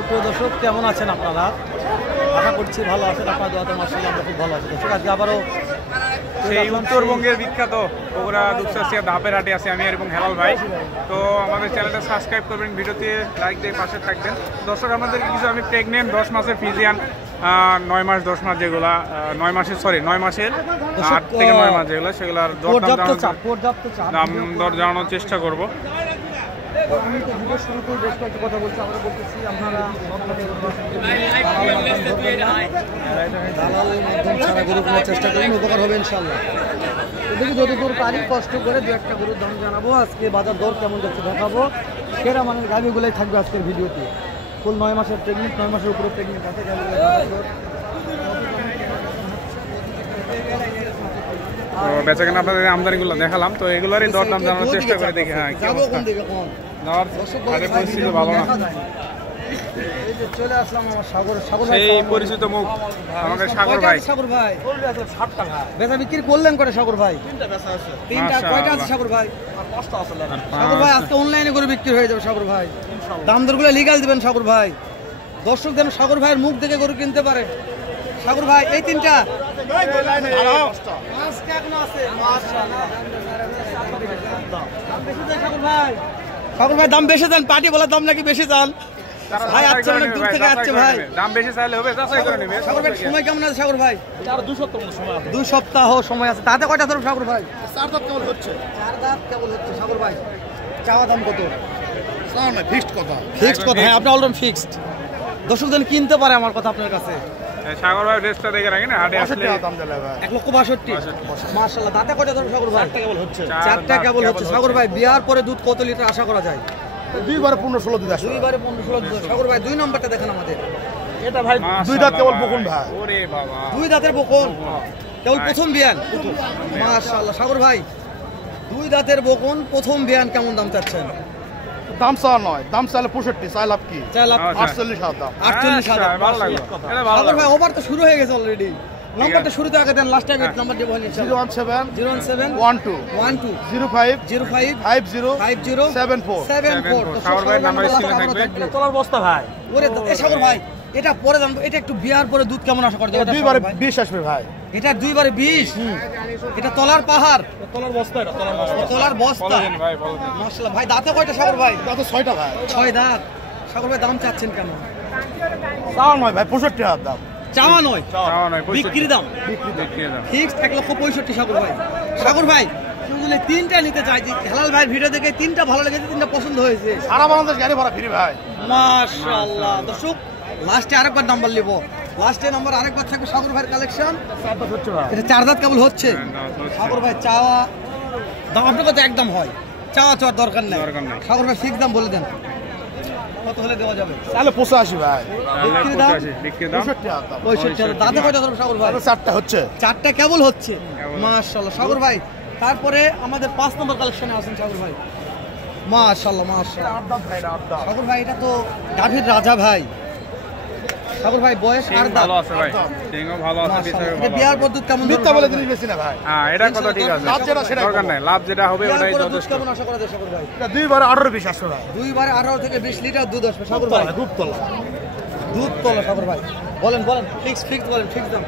সুপ্রিয় দর্শক, কেমন আছেন আপনারা? আশা করছি ভালো আছেন। আপনার দোয়াতে মাশাআল্লাহ আমরা খুব ভালো আছি। দর্শক, আজকে আবারও সেই উত্তরবঙ্গের বিখ্যাত বগুড়া দুপচাচিয়া ধাপের হাটে আছি আমি এবং হেলাল ভাই। তো আমাদের চ্যানেলটা সাবস্ক্রাইব করবেন, ভিডিওতে লাইক দিয়ে পাশে থাকবেন। দর্শক, আমাদের কিছু আমি প্রেগনেন্ট 10 মাসের ফিজিয়ান 9 মাস 10 মাস যেগুলা 9 মাসের 8 থেকে 9 মাস যেগুলো সেগুলোর দাম দর জানানোর চেষ্টা করবো। আমি তো ভিডিও শুরু করে বেশ কয়েকটা কথা বলছি। আমরা বলতেছি আপনারা দালালের মাধ্যম ছাড়া গরু কেনার চেষ্টা করুন, উপকার হবে ইনশাল্লাহ। এদিকে যতদূর পারি কষ্ট করে দু একটা গরুর দাম জানাবো, আজকে বাজার দর কেমন যাচ্ছে দেখাবো। সেরা মানের গাভিগুলোই থাকবে আজকের ভিডিওতে। ফুল 9 মাসের প্রেগনেন্ট, 9 মাসের উপরে প্রেগনেন্ট আছে গাভিগুলো। তো বেচাকেনা আপনাদের আমদানিগুলো দেখালাম, তো এগুলোরই দর দাম জানানোর চেষ্টা করে দেখি। হ্যাঁ, পরিস্থিতি ভালো না। চলে আসলাম আমার সাগর সেই পরিচিত মুখ আমাদের সাগর ভাই। বেচা বিক্রি করলেন করে সাগর ভাই? তিনটা। কয়টা আছে সাগর ভাই? সাগর ভাই আজকে অনলাইনে করে বিক্রি হয়ে যাবে সাগর ভাই। দাম দরগুলো লিগাল দিবেন সাগর ভাই। দর্শক যেন সাগর ভাইয়ের মুখ দেখে গরু কিনতে পারে। সাগর ভাই এই তিনটা সাগর ভাই দাম বেশি যান, পার্টি বলার দাম নাকি বেশি যান ভাই? আচ্ছা, অনেক দূর থেকে আসছে ভাই, দাম বেশি চাইলে হবে, যাচাই করে নেবে। সাগর ভাই সময় কেমন আছে সাগর ভাই? 2 সপ্তাহ সময় আছে। তাতে কয়টা ধরো সাগর ভাই? 4 দাঁত কেবল হচ্ছে। 4 দাঁত কেবল হচ্ছে সাগর ভাই। চাওয়া দাম কত? ফিক্সড কথা। ফিক্সড কথা, হ্যাঁ, আপনি অলরেডি ফিক্সড। দর্শক জন কিনতে পারে আমার কথা আপনার কাছে। সাগর ভাই রেস্টটা দেখে রাখেন, হাটে আসলে 1,62,000 মাশাআল্লাহ। দাঁতে কয়টা ধরো সাগর ভাই? 4টা কেবল হচ্ছে। 4টা কেবল হচ্ছে সাগর ভাই। বিয়ার পরে দুধ কত লিটার আশা করা যায়? 2 বারে 15-16 দুধ আসে। 2 বারে 15-16 দুধ। সাগর ভাই 2 নম্বরটা দেখেন আমাদের। এটা ভাই 2 দাঁত কেবল বকুন ভাই। ওরে বাবা, 2 দাঁতের বকুন কেবল প্রথম বিয়ান। মাশাআল্লাহ সাগর ভাই, 2 দাঁতের বকুন প্রথম বিয়ান। কেমন দাম চাচ্ছেন? দাম চাওয়া নয়, দাম চাইলে 65। চাই লাভ কি? 48,000 দাম। 48,000 ভালো লাগলো। এটা ভালো সাগর ভাই ওভার তো শুরু হয়ে গেছে অলরেডি। নাম্বারটা শুরুতে আগে দেন, লাস্ট টাইম নাম্বার দেব। 017 12 05 05 50 50 74। সাগর ভাই নাম্বার স্ক্রিনে থাকবে। তোলার বস্তা ভাই। ওরে সাগর ভাই, এটা পরে জানবো। এটা একটু বিয়ার পরে দুধ কেমন আশা করা যায়? 2 বারে 20 আসবে ভাই। এটা 2 বারে 20। এটা তলার পাহাড়, তলার বস্তা। এটা তলার বস্তা ভাই, বলো মাশাআল্লাহ ভাই। দাঁতে কয়টা সাগর ভাই? দাঁতে 6টা ভাই। 6 দাঁত। সাগর ভাই দাম চাচ্ছেন কেমন? চাওয়া নয় ভাই, 65,000 দাম। চাওয়া নয়, বিক্রি বিক্রি দাম। ফিক্সড 1,65,000 সাগর ভাই। সাগর ভাই যদি 3টা নিতে চাই, হেলাল ভাইয়ের ভিডিও দেখে 3টা ভালো লেগেছে, 3টা পছন্দ হয়েছে, সারা বাংলাদেশ গাড়ি ভাড়া ফ্রি ভাই। মাশাআল্লাহ। দর্শক, লাস্টে আরেকবার নাম্বার নিব। লাস্টে নাম্বার আরেকবার থাকবে সাগর ভাইয়ের কালেকশন। 4 দাঁত হচ্ছে ভাই। এটা 4 দাঁত কেবল হচ্ছে সাগর ভাই। চাওয়া দাম আপনার কাছে একদম হয়, চাওয়া দরকার নেই। সাগর ভাই ফিক্স দাম বলে দেন, কত হলে দেওয়া যাবে? তাহলে 85 ভাই। বিক্রি দাম 65,000 দাঁতে কয়টা ধরো সাগর ভাই? 4টা হচ্ছে। 4টা কেবল হচ্ছে মাশাআল্লাহ সাগর ভাই। তারপরে আমাদের 5 নম্বর কালেকশনে আছেন সাগর ভাই। মাশাআল্লাহ সাগর ভাই, এটা তো গাভীর রাজা ভাই। সাগর ভাই বয়স আর দাম ভালো আছে ভাই, সিংও ভালো আছে, পিছনে ভালো। বিয়ার পদ্ধতি কেমন? মিথ্যা বলে জিনিস বেশি না ভাই। হ্যাঁ, এটা কথা ঠিক আছে। লাভ যেটা সেটা দরকার নাই, লাভ যেটা হবে ওটাই যথেষ্ট। কেমন আশা করা যায় সাগর ভাই? এটা 2 বারে 18-20 আসবে ভাই। 2 বারে 18 থেকে 20 লিটার দুধ আসবে সাগর ভাই। দুধ তোলা সাগর ভাই। বলেন ফিক্স বলেন, ফিক্স দাম।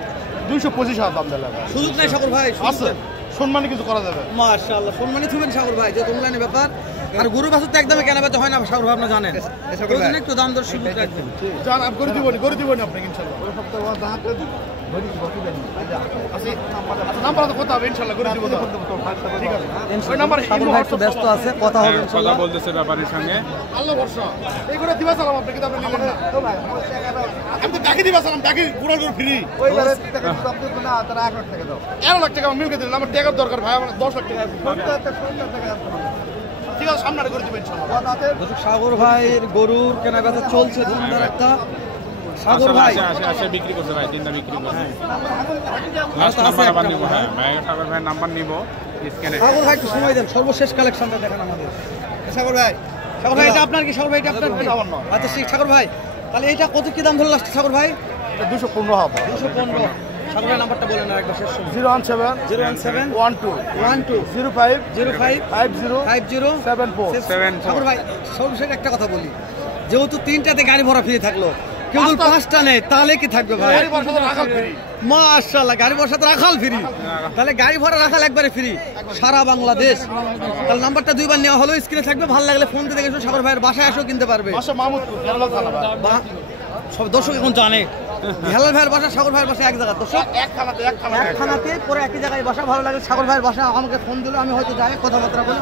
225,000 দাম দিলে ভাই। সুযোগ নাই সাগর ভাই? আছে, সম্মানী কিছু করা যাবে। মাশাআল্লাহ সম্মানিত হবেন সাগর ভাই, যে অনলাইনে ব্যাপার। আর গরু বাছুর তো একদমই কেনা বেচা হয় না সাগর ভাই, আপনি জানেন। ওই একটু দাম দর সুযোগ রাখবেন। জান আপ করে দিবনি আপনি ইনশাআল্লাহ। ওই সপ্তাহে দাঁতে নাম্বার তো কথা হবে ইনশাআল্লাহ, করে দিব। ঠিক আছে, ওই নাম্বার সাগর ভাই একটু ব্যস্ত আছে, কথা হবে ইনশাআল্লাহ। কথা বলতেছে ব্যাপারীর সঙ্গে। আল্লাহ ভরসা। এই করে দিবা সালাম আপনি, কিন্তু আপনি নিবেন না। আমি তো ডাকি দিবা সালাম, ডাকি পুরো ফ্রি। ওইবারে টাকা আপনি না, তারা 1 লাখ টাকা দাও। 1 লাখ টাকা মিলকে দিলাম, আমার টাকার দরকার ভাই। আমার 10 লাখ টাকা আছে। 70 টাকা আছে। ঠিক আছে, সামনে করে দিবেন ইনশাআল্লাহ। সাগর ভাইয়ের গরুর কেনা বেচা চলছে ধুমধার একটা। সাগর ভাই আসে বিক্রি করছে ভাই, 3টা বিক্রি করছে। লাস্ট নাম্বার আবার নিব। হ্যাঁ ভাই, সাগর ভাই নাম্বার নিব স্ক্যানে। সাগর ভাই একটু সময় দেন, সর্বশেষ কালেকশনটা দেখেন আমাদের। সাগর ভাই এটা আপনার কি? সাগর ভাই এটা আপনার কি? আচ্ছা ঠিক সাগর ভাই, তাহলে এটা কত কি দাম ধরে লাস্ট সাগর ভাই? এটা 215 হবে। 215। সাগর ভাই নাম্বারটা বলেন আরেকবার শেষ সময়। 017 12 05 50 74। সাগর ভাই সর্বশেষ একটা কথা বলি, যেহেতু 3টাতে গাড়ি ভরা ফ্রি থাকলো, কেউ যদি 5টা নেই তাহলে কি থাকবে ভাই? মাশাআল্লাহ, গাড়ি ভরা সাথে রাখাল ফ্রি। তাহলে গাড়ি ভরা রাখাল একবারে ফ্রি সারা বাংলাদেশ। তাহলে নাম্বারটা 2বার নেওয়া হলো, স্ক্রিনে থাকবে। ভালো লাগলে ফোন দিয়ে দেখে সাগর ভাইয়ের বাসায় এসেও কিনতে পারবে। সব দর্শক এখন জানে হেলাল ভাইয়ের বাসা সাগর ভাইয়ের বাসা এক জায়গা। দর্শক এক থানাতে পরে একই জায়গায় বাসা। ভালো লাগে সাগর ভাইয়ের বাসা আমাকে ফোন দিলে আমি হয়তো যাই কথাবার্তা বলে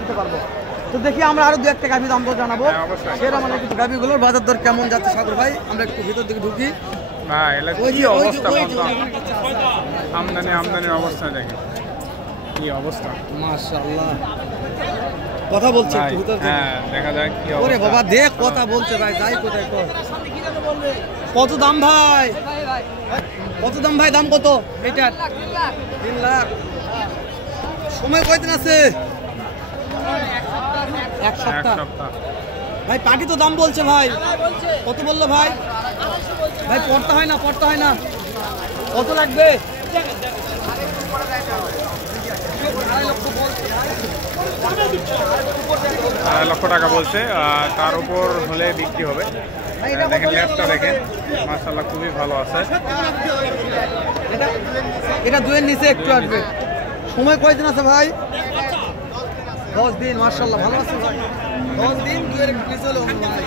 দিতে পারবো। তো দেখি আমরা আরো 2-1টা গাভি দাম দর জানাবো। সেরা মানে কিছু গাভিগুলোর বাজার দর কেমন যাচ্ছে সাগর ভাই, আমরা একটু ভিতর দিকে ঢুকি। আমদানির অবস্থা দেখেন কি অবস্থা। মাশাআল্লাহ, কথা বলছে একটু ভিতর থেকে। হ্যাঁ, দেখা যাক কি ওরে অবস্থা। বাবা দেখ কথা বলছে ভাই, যাই কোথায় কর। কত দাম ভাই? কত দাম ভাই? দাম কত এটার? 3 লাখ। সময় কয়দিন আছে? এক সপ্তাহ। ভাই পাটি তো দাম বলছে ভাই। কত বললো ভাই? ভাই পড়তে হয় না, পড়তে হয় না। কত লাগবে? 2.5 লক্ষ টাকা বলছে। তার উপর হলে বিক্রি হবে। দেখেন লেফটটা দেখেন, মাশাআল্লাহ খুবই ভালো আছে। এটা 2-এর নিচে একটু আসবে। সময় কয়দিন আছে ভাই? 10 দিন। মাশাআল্লাহ ভালো আছে ভাই। 10 দিন 2-এর নিচে হলো ভাই।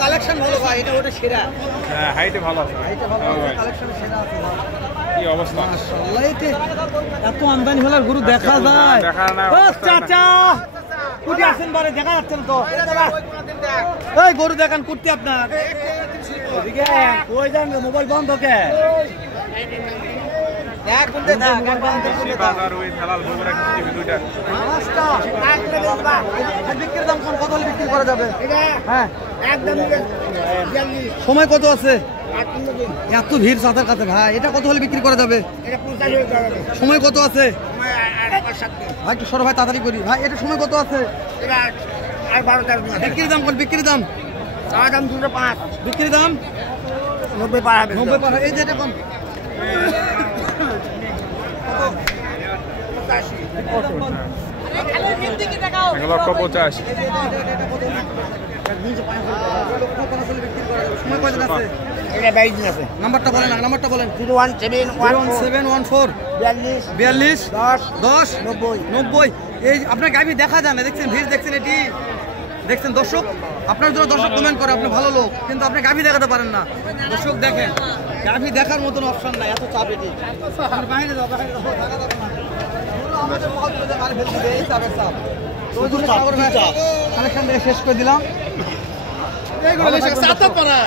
কালেকশন ভালো ভাই, এটা ওটা সেরা। হ্যাঁ, হাইটে ভালো আছে। এটা ভালো আছে, কালেকশন সেরা আছে ভাই। কি অবস্থা? মাশাআল্লাহ, এত আমদানি হলার গরু দেখা যায়। ও চাচা কুটি আছেন বারে, দেখা যাচ্ছে না তো। এই গরু দেখান কুটি আপনার। এদিকে কই যান, মোবাইল বন্ধ কে? এক ঘন্টা দেখ, এক ঘন্টা বাজার ওই হেলাল বগুড়া টিভি দুইটা। বিক্রির দাম কত হলে বিক্রি করা যাবে? হ্যাঁ, সময় কত আছে? এত ভিড় সাঁতার কাছে ভাই, এটা কত হলে বিক্রি করা যাবে? সময় কত আছে ভাই? একটু সরো ভাই, তাড়াতাড়ি করি ভাই। এটা সময় কত আছে? বিক্রির দাম কত? বিক্রির দাম 205। বিক্রির দাম 90 পার। এই যে এটা কোন? 1,50,000। সময় কয়দিন আছে? নাম্বারটা বলেন, নাম্বারটা বলেন। 01714 42 10 90। এই আপনার গাভি দেখা যায় না, দেখছেন ভিড় দেখছেন, এটি দেখছেন দর্শক। আপনার জন্য দর্শক কমেন্ট করে, আপনি ভালো লোক, কিন্তু আপনি গাভি দেখাতে পারেন না। দর্শক দেখেন, গাভি দেখার মতন অপশন নাই, এত চাপ এটি। বাইরে যাও, বাইরে যাও, থাকা যাবে না। আমাদের মহল্লাতে মাল ফেলতে দেয়, এই চাপের চাপ। তো ওই জন্য সাগর ভাই কালেকশন থেকে শেষ করে দিলাম। এইগুলো চাপ পারা।